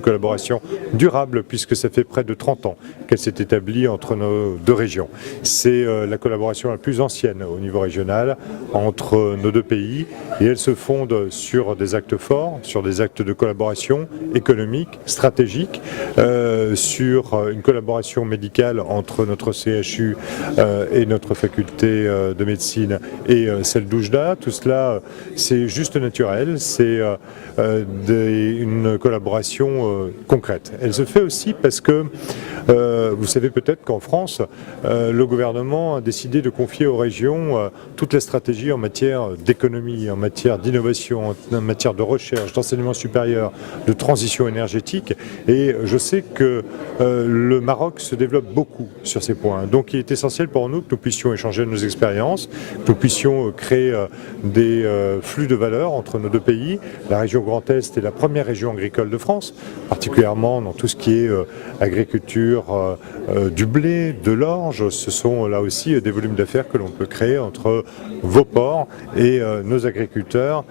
une collaboration durable puisque ça fait près de 30 ans qu'elle s'est établie entre nos deux régions. C'est la collaboration la plus ancienne au niveau régional entre nos deux pays et elle se fonde sur des actes forts, sur des actes de collaboration économique, stratégique, sur une collaboration médicale entre notre CHU et notre faculté de médecine et celle d'Oujda. Tout cela, c'est juste naturel, c'est une collaboration concrète. Elle se fait aussi parce que vous savez peut-être qu'en France, le gouvernement a décidé de confier aux régions toute la stratégie en matière d'économie, en matière d'innovation, en matière de recherche, d'enseignement supérieur, de transition énergétique. Et je sais que le Maroc se développe beaucoup sur ces points. Donc il est essentiel pour nous que nous puissions échanger nos expériences, que nous puissions créer des flux de valeur entre nos deux pays. La région Grand Est est la première région agricole de France, particulièrement dans tout ce qui est agriculture du blé, de l'orge. Ce sont là aussi des volumes d'affaires que l'on peut créer entre vos ports et nos agriculteurs,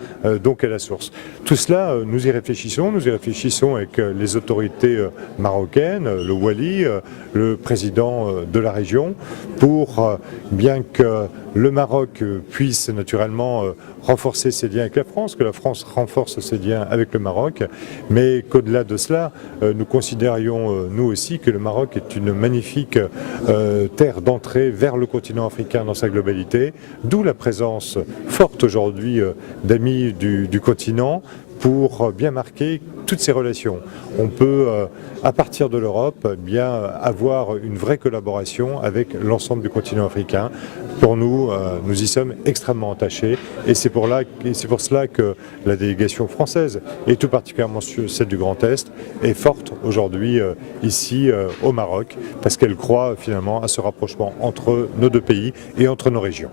donc à la source. Tout cela, nous y réfléchissons avec les autorités marocaines, le Wali, le président de la région, pour bien que le Maroc puisse naturellement renforcer ses liens avec la France, que la France renforce ses liens avec le Maroc, mais qu'au-delà de cela, nous considérions nous aussi que le Maroc est une magnifique terre d'entrée vers le continent africain dans sa globalité, d'où la présence forte aujourd'hui d'amis du continent pour bien marquer toutes ces relations. On peut, à partir de l'Europe, bien avoir une vraie collaboration avec l'ensemble du continent africain. Pour nous, nous y sommes extrêmement attachés et c'est pour cela que la délégation française, et tout particulièrement celle du Grand Est, est forte aujourd'hui ici au Maroc, parce qu'elle croit finalement à ce rapprochement entre nos deux pays et entre nos régions.